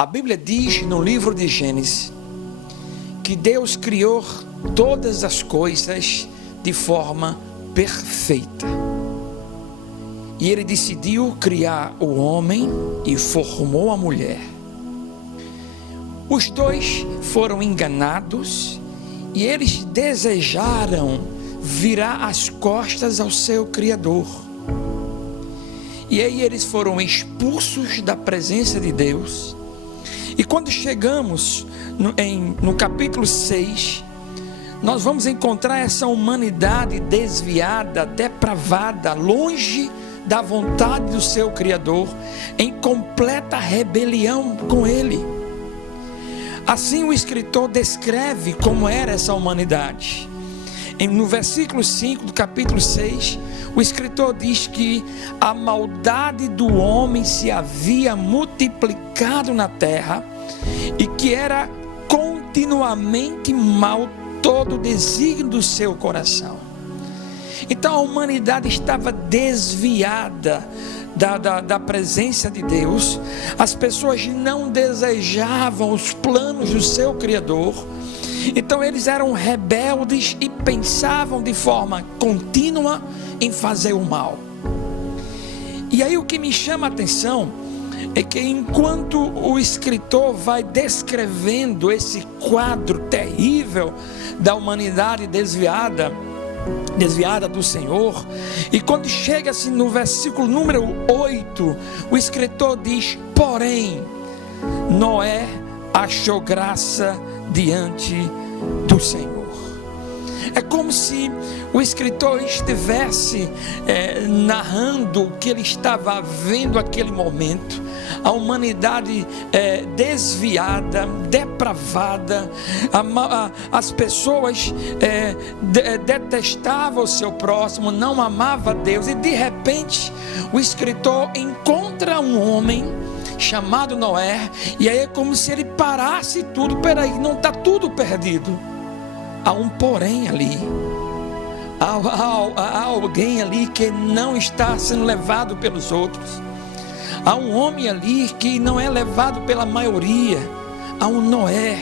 A Bíblia diz no livro de Gênesis que Deus criou todas as coisas de forma perfeita. E Ele decidiu criar o homem e formou a mulher. Os dois foram enganados e eles desejaram virar as costas ao seu Criador. E aí eles foram expulsos da presença de Deus. E quando chegamos no capítulo 6, nós vamos encontrar essa humanidade desviada, depravada, longe da vontade do seu Criador, em completa rebelião com Ele. Assim o escritor descreve como era essa humanidade. No versículo 5 do capítulo 6, o escritor diz que a maldade do homem se havia multiplicado na terra e que era continuamente mal todo o desígnio do seu coração. Então a humanidade estava desviada da presença de Deus. As pessoas não desejavam os planos do seu Criador. Então eles eram rebeldes e pensavam de forma contínua em fazer o mal. E aí o que me chama a atenção é que enquanto o escritor vai descrevendo esse quadro terrível da humanidade desviada do Senhor, e quando chega-se no versículo número 8, o escritor diz: porém, Noé achou graça diante do Senhor. É como se o escritor estivesse narrando o que ele estava vendo naquele momento. A humanidade desviada, depravada, as pessoas detestavam o seu próximo, não amavam a Deus, e de repente o escritor encontra um homem chamado Noé, e aí é como se ele parasse tudo. Peraí, não está tudo perdido. Há um porém ali. Há alguém ali que não está sendo levado pelos outros. Há um homem ali que não é levado pela maioria. Há um Noé,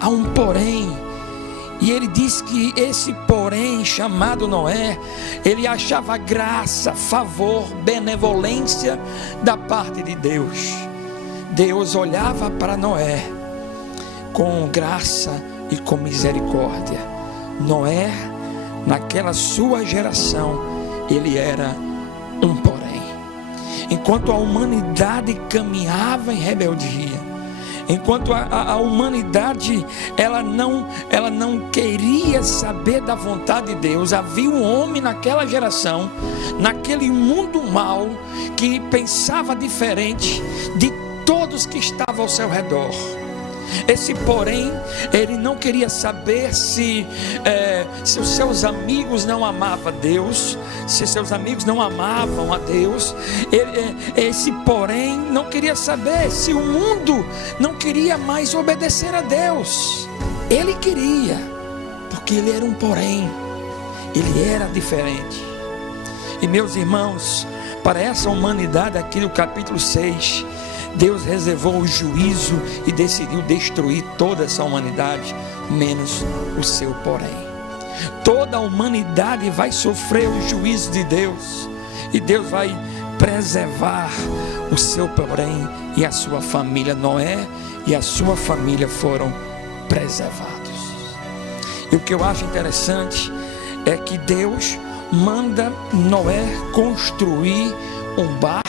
há um porém. E ele diz que esse porém chamado Noé, ele achava graça, favor, benevolência da parte de Deus. Deus olhava para Noé com graça e com misericórdia. Noé, naquela sua geração, ele era um porém. Enquanto a humanidade caminhava em rebeldia, enquanto a humanidade ela não queria saber da vontade de Deus, havia um homem naquela geração, naquele mundo mau, que pensava diferente de todos que estavam ao seu redor. Esse porém, ele não queria saber se os seus amigos não amavam a Deus, se seus amigos não amavam a Deus. Esse porém não queria saber se o mundo não queria mais obedecer a Deus. Ele queria, porque ele era um porém, ele era diferente. E meus irmãos, para essa humanidade aqui no capítulo 6, Deus reservou o juízo e decidiu destruir toda essa humanidade, menos o seu porém. Toda a humanidade vai sofrer o juízo de Deus, e Deus vai preservar o seu porém e a sua família. Noé e a sua família foram preservados. E o que eu acho interessante é que Deus manda Noé construir um barco,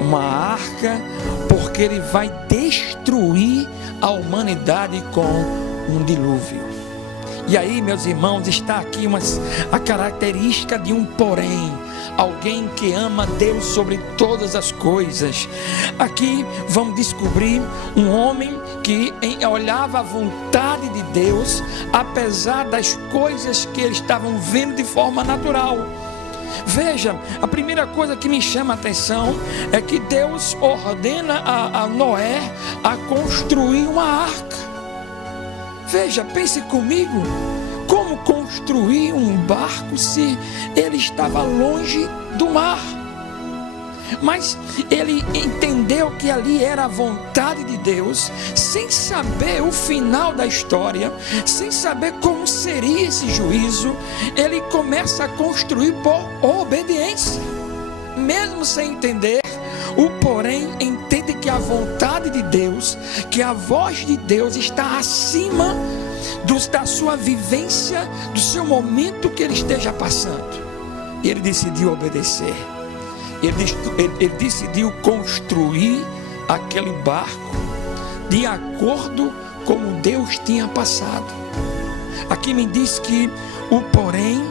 uma arca, porque ele vai destruir a humanidade com um dilúvio. E aí, meus irmãos, está aqui a característica de um porém, alguém que ama Deus sobre todas as coisas. Aqui vamos descobrir um homem que olhava a vontade de Deus, apesar das coisas que eles estavam vendo de forma natural. Veja, a primeira coisa que me chama a atenção é que Deus ordena a Noé a construir uma arca. Veja, pense comigo, como construir um barco se ele estava longe do mar? Mas ele entendeu que ali era a vontade de Deus, sem saber o final da história, sem saber como seria esse juízo. Ele começa a construir por obediência, mesmo sem entender. O porém entende que a vontade de Deus, que a voz de Deus está acima da sua vivência, do seu momento que ele esteja passando. E ele decidiu obedecer. Ele decidiu construir aquele barco de acordo com como Deus tinha passado. Aqui me diz que o porém,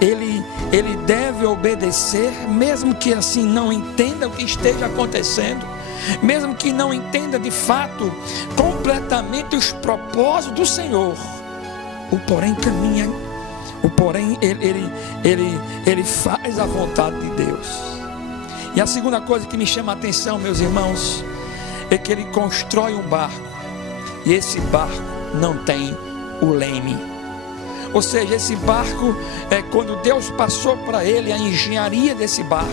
ele deve obedecer, mesmo que assim não entenda o que esteja acontecendo, mesmo que não entenda de fato completamente os propósitos do Senhor. O porém caminha, o porém ele faz a vontade de Deus. E a segunda coisa que me chama a atenção, meus irmãos, é que ele constrói um barco, e esse barco não tem o leme. Ou seja, esse barco, quando Deus passou para ele a engenharia desse barco,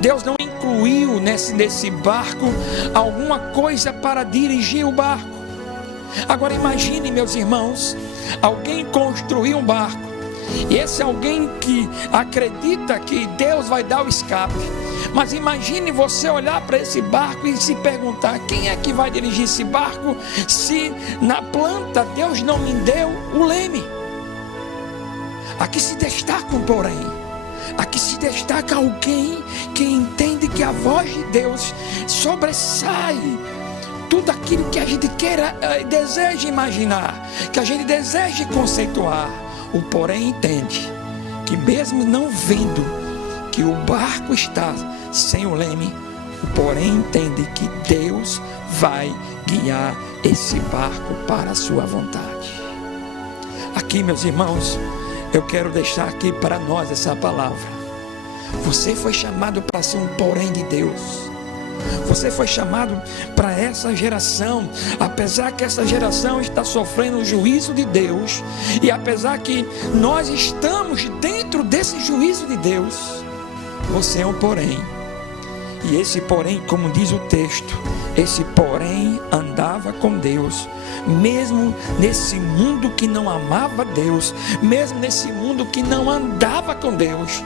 Deus não incluiu nesse barco alguma coisa para dirigir o barco. Agora imagine, meus irmãos, alguém construir um barco, e esse alguém que acredita que Deus vai dar o escape. Mas imagine você olhar para esse barco e se perguntar: quem é que vai dirigir esse barco se na planta Deus não me deu o leme? Aqui se destaca um porém. Aqui se destaca alguém que entende que a voz de Deus sobressai tudo aquilo que a gente queira, deseja imaginar, que a gente deseja conceituar. O porém entende que mesmo não vendo que o barco está sem o leme, o porém entende que Deus vai guiar esse barco para a sua vontade. Aqui, meus irmãos, eu quero deixar aqui para nós essa palavra. Você foi chamado para ser um porém de Deus. Você foi chamado para essa geração, apesar que essa geração está sofrendo o juízo de Deus, e apesar que nós estamos dentro desse juízo de Deus, você é um porém. E esse porém, como diz o texto, esse porém andava com Deus, mesmo nesse mundo que não amava Deus, mesmo nesse mundo que não andava com Deus,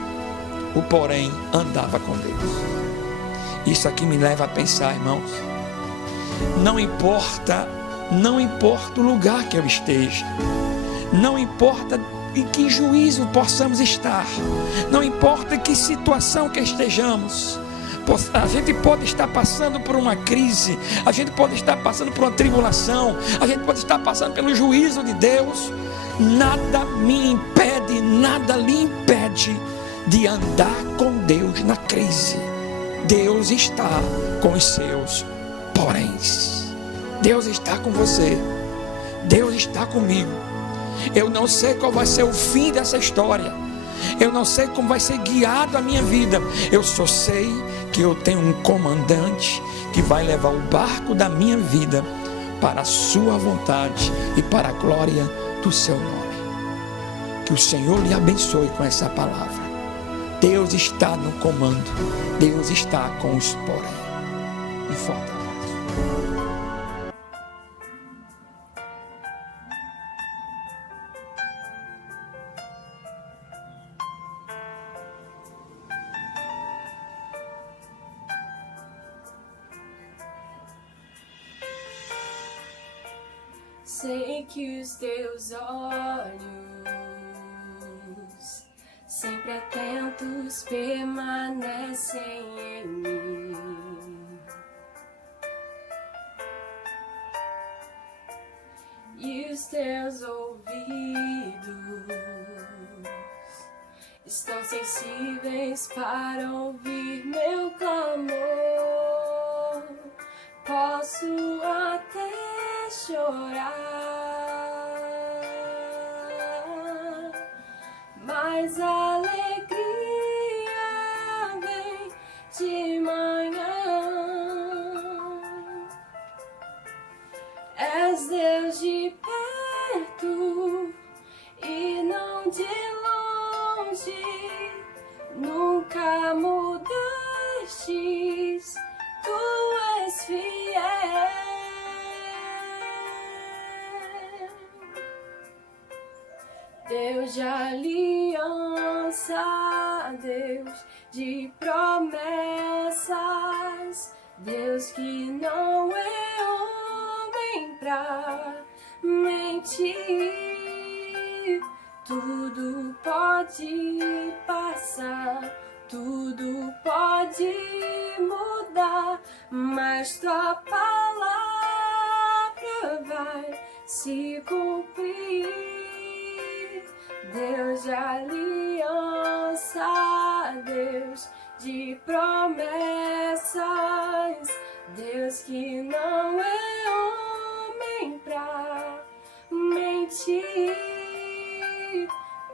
o porém andava com Deus. Isso aqui me leva a pensar, irmãos, não importa o lugar que eu esteja, não importa em que juízo possamos estar, não importa em que situação que estejamos, a gente pode estar passando por uma crise, a gente pode estar passando por uma tribulação, a gente pode estar passando pelo juízo de Deus. Nada me impede, nada lhe impede de andar com Deus na crise. Deus está com os seus poréns. Deus está com você. Deus está comigo. Eu não sei qual vai ser o fim dessa história. Eu não sei como vai ser guiado a minha vida. Eu só sei que eu tenho um comandante que vai levar o barco da minha vida para a sua vontade e para a glória do seu nome. Que o Senhor lhe abençoe com essa palavra. Deus está no comando. Deus está com os porém. Um forte abraço. Sei que os teus olhos, sempre atentos, permanecem em mim. E os teus ouvidos estão sensíveis para ouvir meu clamor. Posso até chorar, mas a alegria vem de manhã. És Deus de perto e não de longe, nunca mudaste, de aliança, Deus de promessas, Deus que não é homem pra mentir. Tudo pode passar, tudo pode mudar, mas tua palavra vai se cumprir. Deus de aliança, Deus de promessas, Deus que não é homem pra mentir.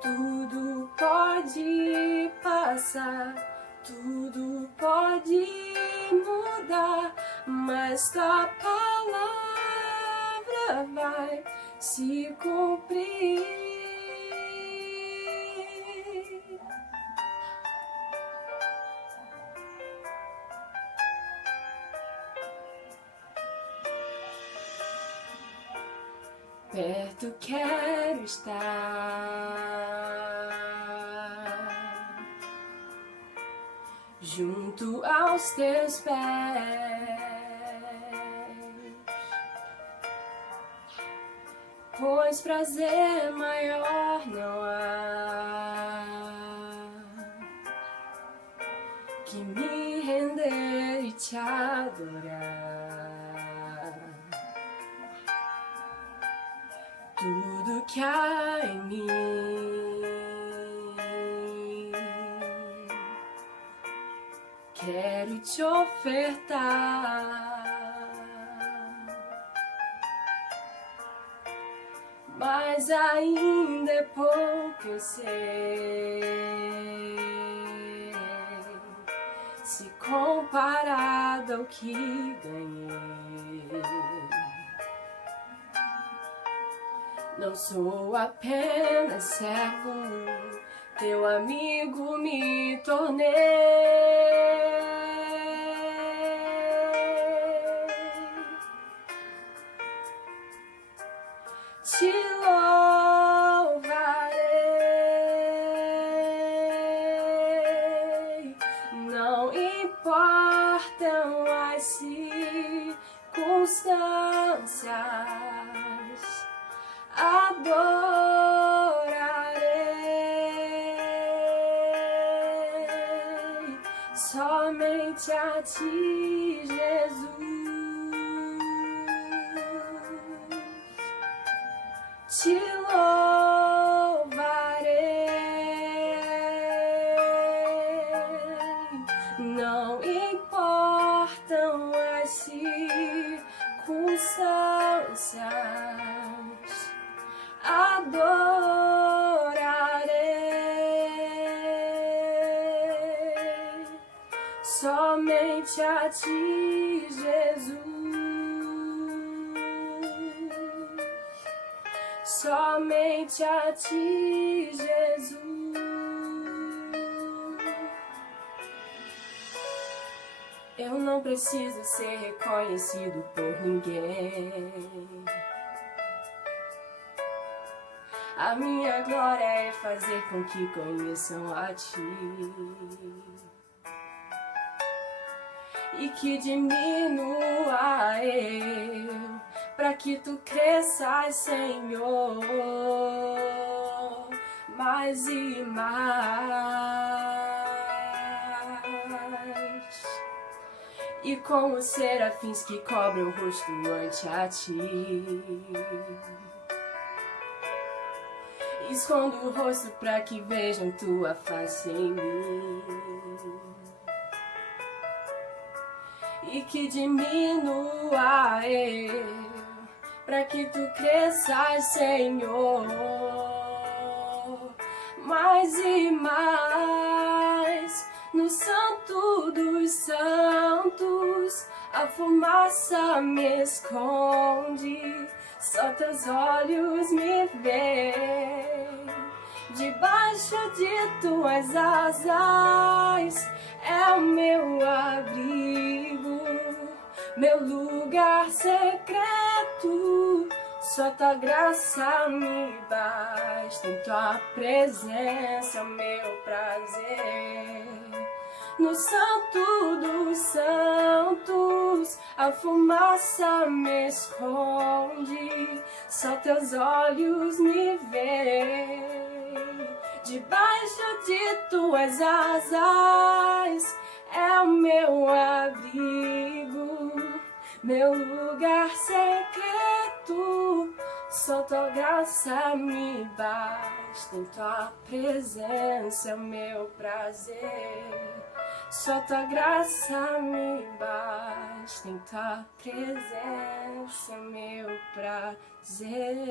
Tudo pode passar, tudo pode mudar, mas tua palavra vai se cumprir. Perto quero estar, junto aos teus pés, pois prazer maior não há que me render e te adorar. Tudo que há em mim quero te ofertar, mas ainda é pouco, eu sei, se comparado ao que ganhei. Não sou apenas servo, teu amigo me tornei. Te louvarei, não importam as circunstâncias, adorarei somente a ti, Jesus. Te louvarei, não importam as circunstâncias, adorarei somente a ti, Jesus. Somente a ti, Jesus. Eu não preciso ser reconhecido por ninguém. A minha glória é fazer com que conheçam a ti e que diminua eu, para que tu cresças, Senhor, mais e mais. E como serafins que cobrem o rosto ante a ti, escondo o rosto para que vejam tua face em mim, e que diminua eu, para que tu cresças, Senhor, mais e mais. No santo dos santos a fumaça me esconde, só teus olhos me veem. Debaixo de tuas asas é o meu abrigo, meu lugar secreto. Só tua graça me basta, em tua presença é o meu prazer. No santo dos santos, a fumaça me esconde, só teus olhos me veem. Debaixo de tuas asas é o meu abrigo, meu lugar secreto. Só tua graça me basta, em tua presença é o meu prazer. Só tua graça me basta, em tua presença é o meu prazer.